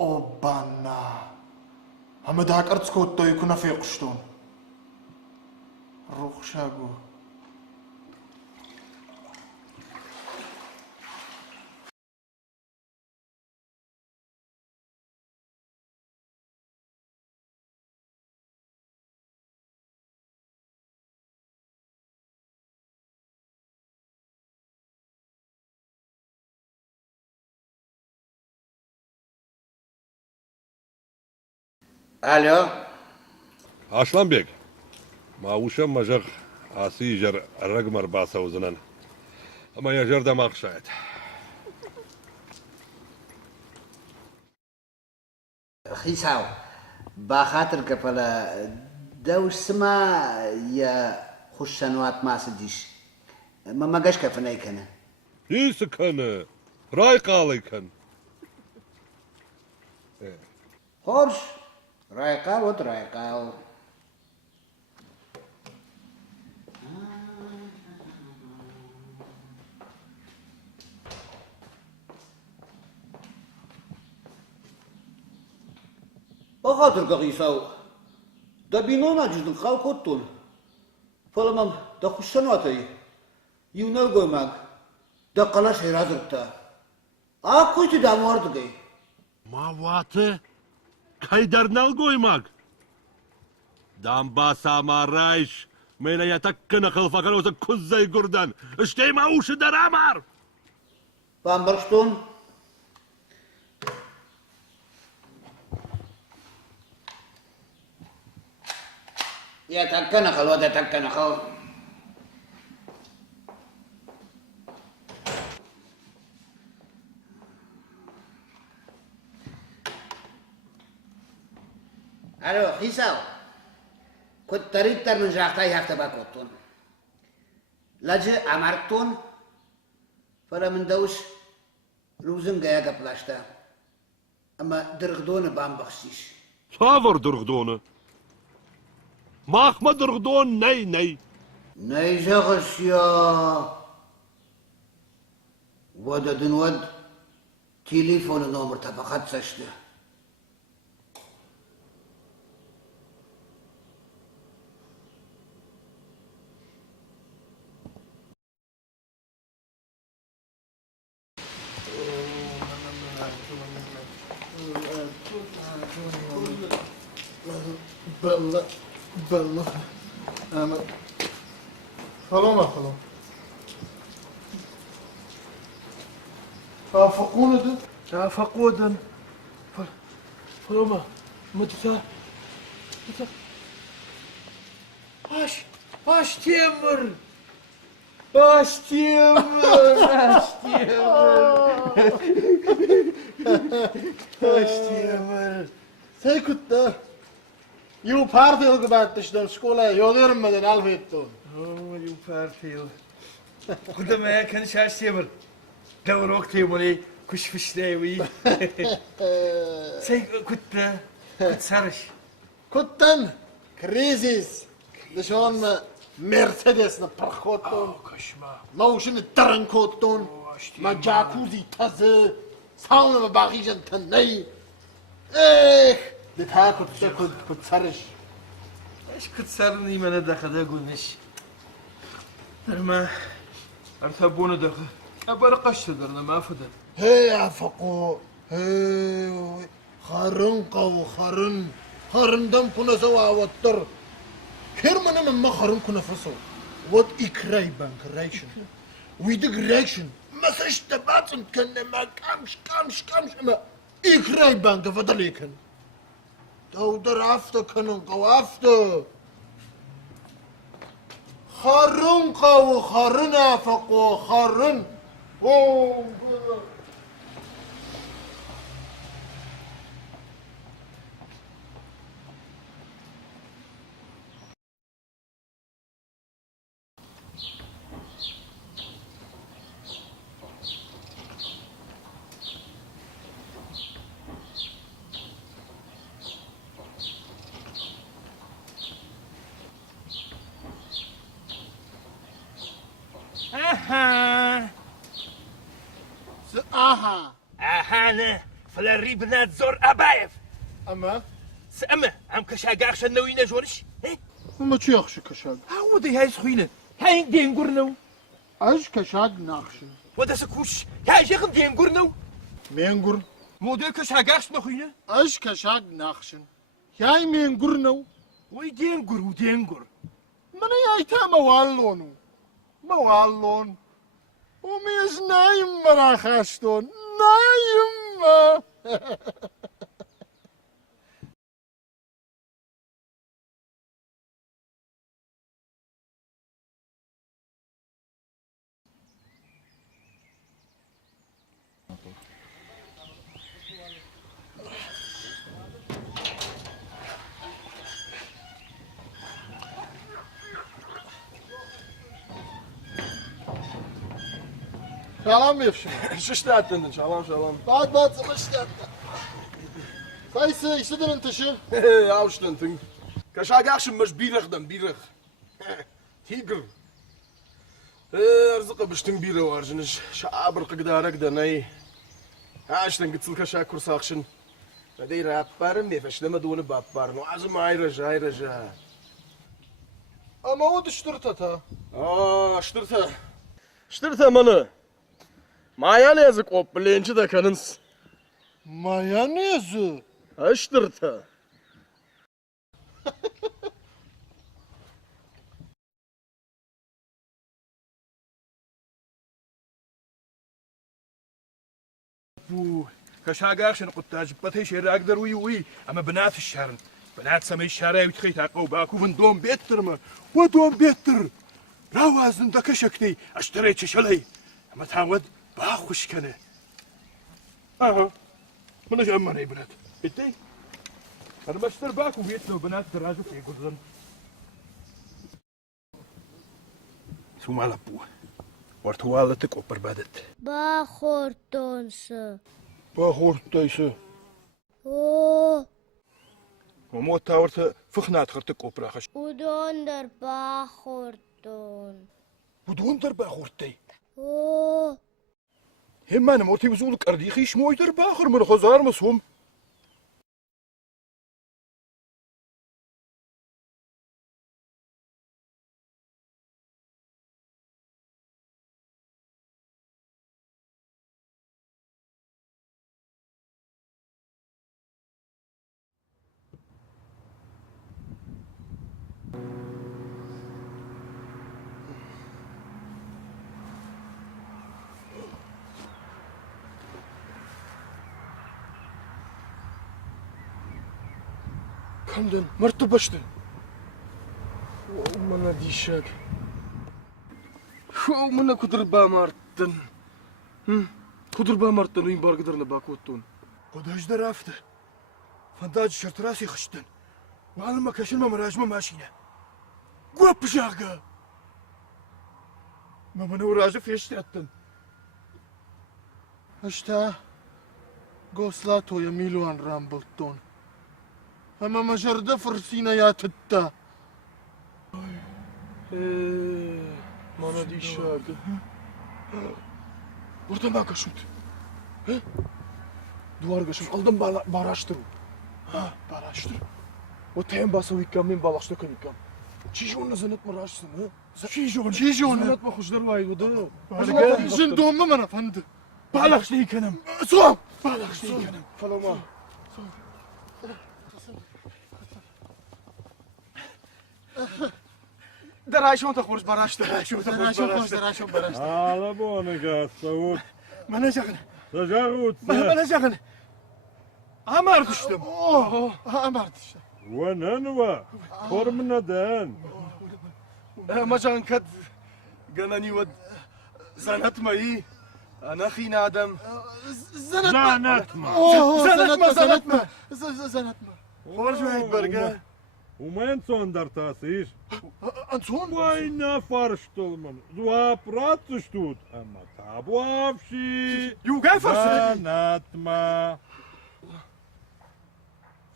أوبانا هم دهك أرتسكوت تو يكون في قشتون روخ شاقو Alo. Arslanbek, mavuşa majak asi jar ragmar basa uzanan. Ama yajar da makşayet. خيساو بخاطر كفلا دوش سما يا خشنوات ما سديش ما قاش كفناي كان Neyse kanı, ray kalıkan. خورش رايقا وترايقا بخاطر كغيساو دا بينونا جزدن خاو كوتون فلمم دا خشنواتي يونو قوماك دا قلاش هرازرتا كويتي دا موردقي Mavatı, kaydernal koymak. Dan basa marayş. Meyle yatakkına kılfakan olsa kuzzay gurdan. İşte mavuşu daramar. Bamberstone. يا تكنا خلوة تكنا خو الو خيساو كنت تريد من جاختاي هفته باكوتون لاجي امارتون فلا من دوش روزن جايا قبلاشتا اما درغدون بام بخشيش Savur durgduğunu. Mahma durgduğun ney. نيجا غشيا وددن ود تليفون نومر تفقد سشته بالله أنا خلونا فافقونا ده فقودا فلما متى باش تيمر Sen kutta ju partil gubbattishdan skola yo'lirmadan alfetton. يوم فارفيل قدام يا كان شاش تيمر دور وقت يموني كش فش داوي سي كنت سرش Kuttan krisis. Dishon Mercedes na parkhotton. كشما Motion tarankotton. Ma jacuzzi tazı. Sauna ma bagijan tanay. Det här kut sarish. ايش كنت سرني من دخل اقول مش ما ارتبونا دخل ابرقش درنا ما فدن Hey afaqo. Hey kharın qav kharın. Kharından punasa wawattır. Kermanın ma kharın kunafaso. What ikray bank ration. With the ration. Masaj tabatın kenne ma kamş ama ikray bank fadalikan. Dawdar afta kanın qav afta. Kharın qav kharın afaqo kharın. Oh. اها Aha. اها فلاري بنات زور أبايف Ama سأمة عم كشاقاق شنوينا جورش ama çi yaxşı kaşag. ودي هاي سخوينة هاي دين قرنو Aj kaşag naxşın. ودا سكوش هاي شيخ دين قرنو Mengur. موديل كشاقاق شنوخوينة Aj kaşag naxşın. Yay mengurno. وي دين قر ودين قر Mana yay ta mawallonu. Mawallon. O mes naim maraxaston. Naim ma. Salam yefşim. ششتاتن شالام شالام Bat sımıştı. Sayısı işledin taşı. اوشتنتن كشاقاقش مش بيرخ دم بيرخ تيجر ارزق بشتن بيرة وارجنش شعبر قدارك دناي عاشتن قتل كشاكر ساخشن بدي رابارم نفش لما دون بابارن وعزم هاي رجا Ama o düştürt ta. شترتها منه معايا يازك اوبلينش دا كاننس Mayonezi. اشترتها بو كشاقاق شن قطاج بطي شير أقدر وي أما بنات الشارن بنات سمي الشارع وتخيت عقو باكو من دوم بيتر ما ودوم بيتر راوازن دا كشكتي اشتريت شلي أما تعود باخوش كنه أها من أجي أماني بنات إنتي أنا بشتر باكو بيتنا وبنات دراجة في قدرن ثم على بوه ورتوالتك أوبر بدت Bahortonsa. Bahortaysı. O وموت تاورت فخنات خرتك أوبرا خش udonder bahorton. بدون دربا خورتي O هم أنا مرتي بزولك أرديخي شموي دربا آخر من خزار مسهم كمدن مرتبشتن ومنا ديشاك شو منا كدربا مارتن كدربا مارتن وين بار قدرنا باكوتون قداش درافته فنداج شرط راسي خشتن وأنا ما كاشن ما مراجمة ماشينا قوة بشاقة ما منو راجع في اشتاتن İşte Goslato ya Miluan Rambleton. Ama majarda fırsina ya tıtta. مانا ديشاك Burada mı kaşıt? دوار قشم aldım baraştır Baraştır. o tem basa wikam min balakşta kan wikam çijonu zanat maraşsın ha Çijonu. zanat ma khujdar vay goda Jin doğma bana fandı. Balaxtı yıkanım. Soğuk. Balaxtı yıkanım. falama Daraşon taxuruz baraştır. Daraşon baraştı. على بونك الصوت Bana yakın. تجاوت Bana yakın. Amar düştüm. Amart işte. وننوى فرمنا دان Macan kad ganani wad zanat mai ana khina adam زعنتما Zanatma. Zanatma. خرج واحد برقه ومين صندر تاسيش Anton. وين فرشتلمن زوا براتشتوت اما تابوافشي يو قاعد فرش زعنتما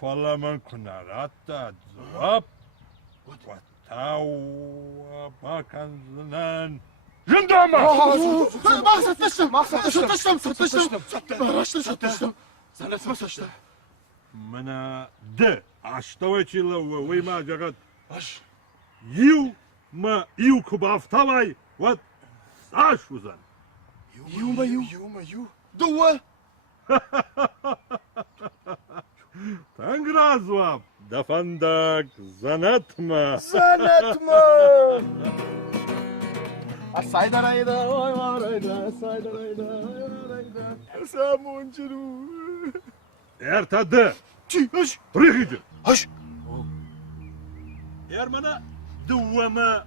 فلمن كنا راتا زواب وتاو باكن زنان جندما Bak satıştım. Satıştım. Baraştı satıştım. زنت ما سشته منا ده عشتويتي لو ويما جغد اش يو ما يو كبافتاوي وات ساش وزن يو دوه تنگرازواب دفندك زنتما السعيدة رايدة واي ما رايدة السعيدة رايدة سامون شنو ارتد تي اش ريخيج اش يرمنا دوما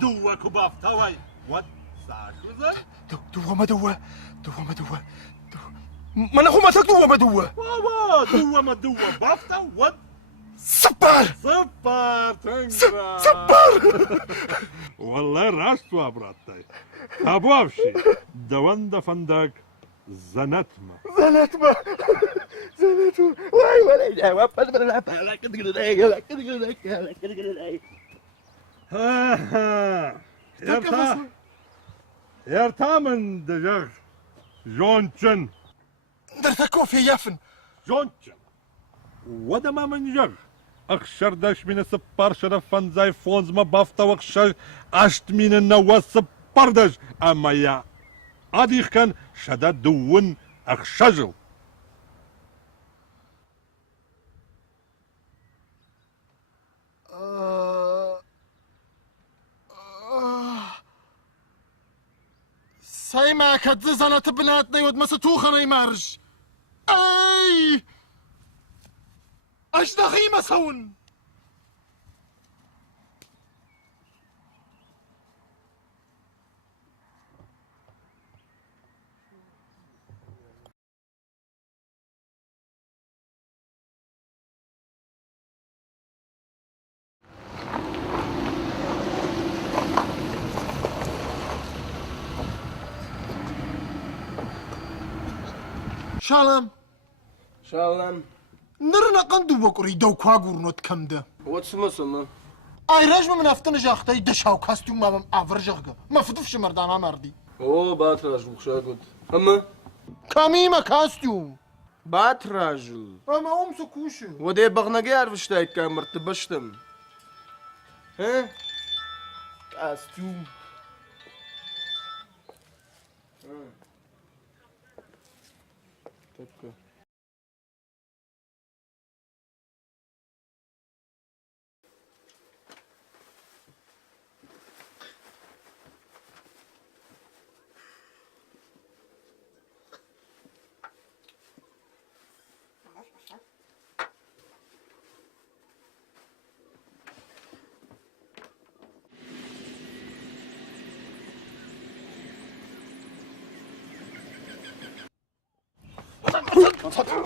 دوا كبافتاوي وات ساش وزن دوه ما دوه ما نخو ما تك دوه ما دوه بابا دوما دوا بافتا وات سبار سبار تنگرا سبار والله راستوا براتاي تابوافشي دوان دفندك زنتما زنتما واي ولا ها ها يرتا من دجاج جونشن درت كوفي يافن جونشن ودما من جغ اخشر داش من السبار شرفان زي فونز ما بافتا وخشر اشت من النواس سبار داش اما يا اديخ كان شداد دون اخشجل سايما كتززلت بناتنا ود مستوخنا يمارج اي اش دخيمة سون شالم نرنا قندو بقري دو كواغور نوت كمده واتس مسلم اي رجم من افتن جاختي دشاو كاستيوم ما افرجغ ما فدفش مردانا مردي او باتراج وخشاغد اما كاميما كاستيوم باتراجل اما ام سكوش ودي بغناقي عرفشتاي كامر تبشتم ها كاستيوم تكا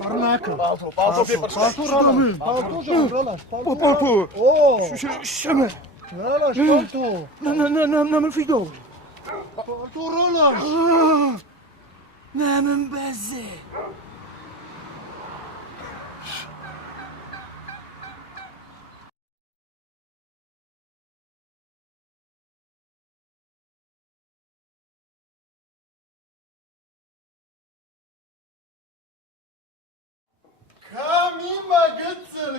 برناك بالطو بالطو جرلاش بالطو اوه شو الشمع جرلاش بالطو نعمل في دور بالطو رولاش نعم بزي كاميما قتل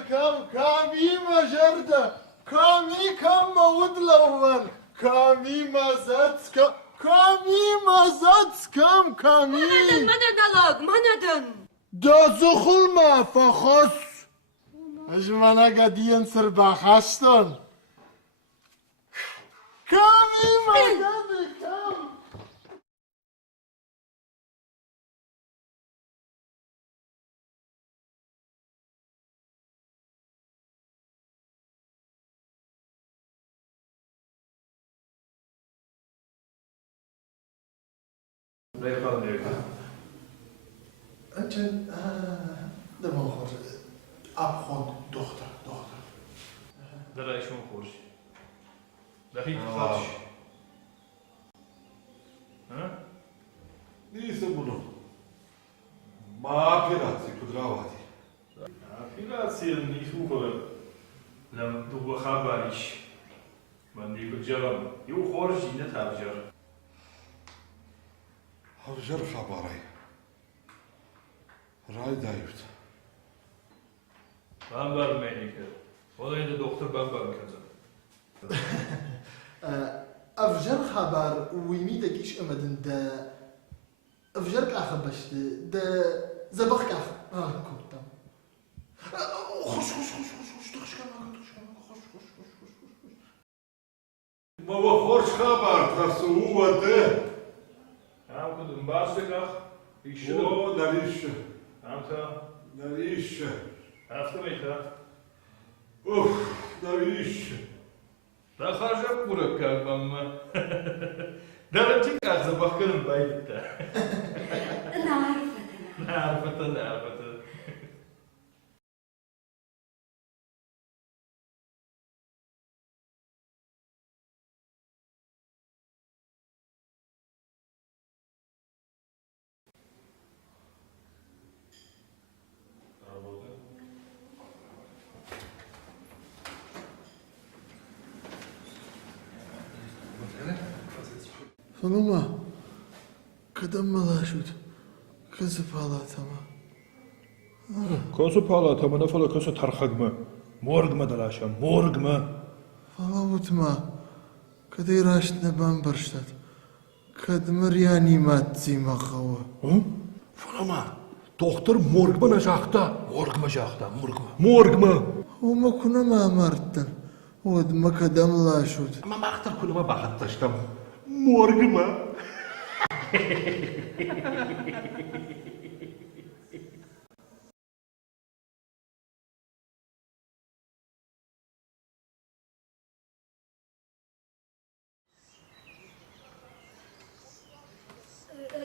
كاميما جردة كامي كم ودلون كاميما زت كاميما زت كامي منادن دا زخل ما فخص اجمانا قدين سر بخشتن كاميما قد كم أجل دم آخر أب خود دختر در ایشون خوش دقیق خودش Nisam ono. Ma operacije kod Ravati. Operacije nisu koje لم دو خبرش من دیگه جرم یو خورشی نتابجر Havjar xabaray. Ray David. Ben vermeyeyim. O da yine doktor ben vermeyeceğim. أفجر خبر ويميدك إيش أمدن دا أفجرك آخر بش دا زبخك آخر كوتام خش تخش كمان ما بخورش خبر تسوه ده. Hem kudum bastık İşte. O nariş. Hem ta. Nariş. Hafta mı ta? Uf, nariş. Rakharjak burak kalmamma. Darıcık ağzı bakalım baydıkta. Narfatı. فلوما كدم ملاشود كذب على تما Kosu palatamına falan kosu tarhagma. Morgma dalaşam, morgma. فلوت ما كدي راشت نبان برشتات كد مرياني مات زي ما خوا Falama. Doktor morgma najakta. Morgma. وما كنا ما مرتن ود ما كدم لاشود Ama maktar kuluma bakıp taştam. Morguma.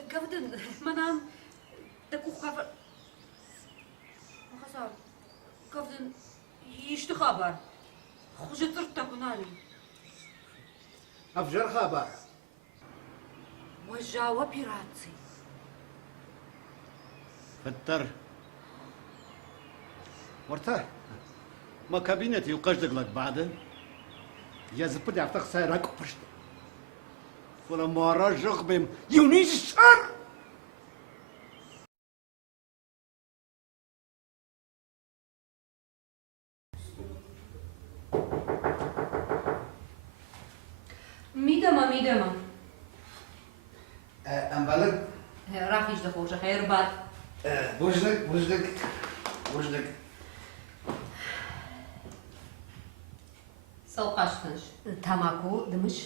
Gavdın, manam da kuhkafar. Hasar. Gavdın, işte haber. Hoca tırtta kunali. أفجر خبر Vajawa piratsi. فتر ورتا ما كابينتي وقصدك لك بعد يا زبد يعطيك سيرك برشت ولا ما رجع بهم يونيس الشر Midama. أم بالك Rahiş de hoca hayır bak. وجدك Salqaştınış. Tamaku demiş.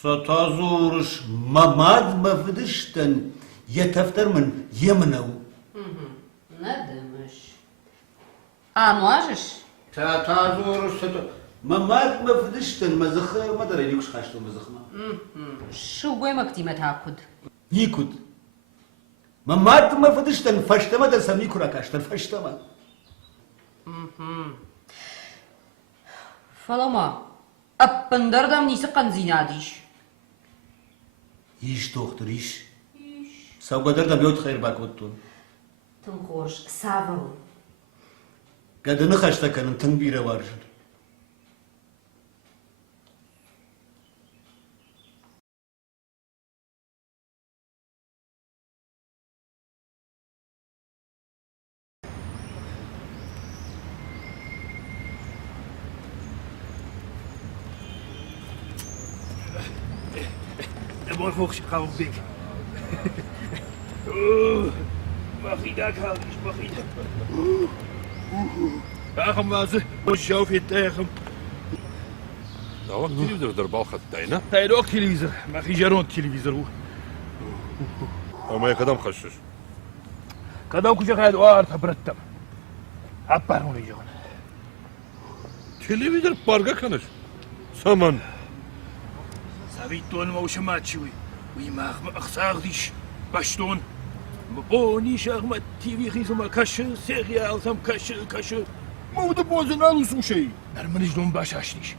ستازورش مماد مفدشتن يتفتر من يمنو Ne demiş? Anlaşış. ستازورش مماد مفدشتن مزخ ما دري ليكش خاشتو مزخما Şu goymak dime takud. نيكود مماد مفدشتن فشتما در سمي كورا كاشتن فشتما Falama. Appındardam nisi kanzinadiş. يش دكتور يش سو قدر دم يوت خير باكوتون Tımhoş, savul. قد نخشتا كان تنبيره وارجل Mooi volgens gaan we dik. Mag je daar gaan? Mag je daar? Ach, maar ze moet je over je tegen. Nou, wat televizor der bal خدتينا. Hij ook televisie. Mag je rond televisie. وما يقدم خشش. Kadam kucak hayat o arta bıraktım. Appar onu yiyeceğim. Televizor parga kanış. Saman. Savitton ma وشمات شوي. ويما أخساق ديش. باشتون. بوني شاغمة تي في خيزما كش سيغيا ألتم كش. ما ده بوزن ألوسو شيء. نرمنش دون باش عشنيش.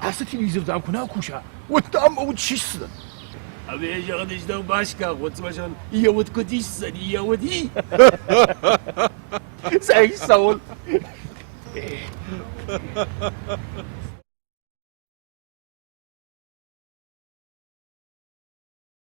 Hasta televizyon kuna kuşa. Vıttam o çişsin. Abi ya işte başka vıtmaşan iyi vıt kutişsin iyi vıt iyi. Sen sağ ol.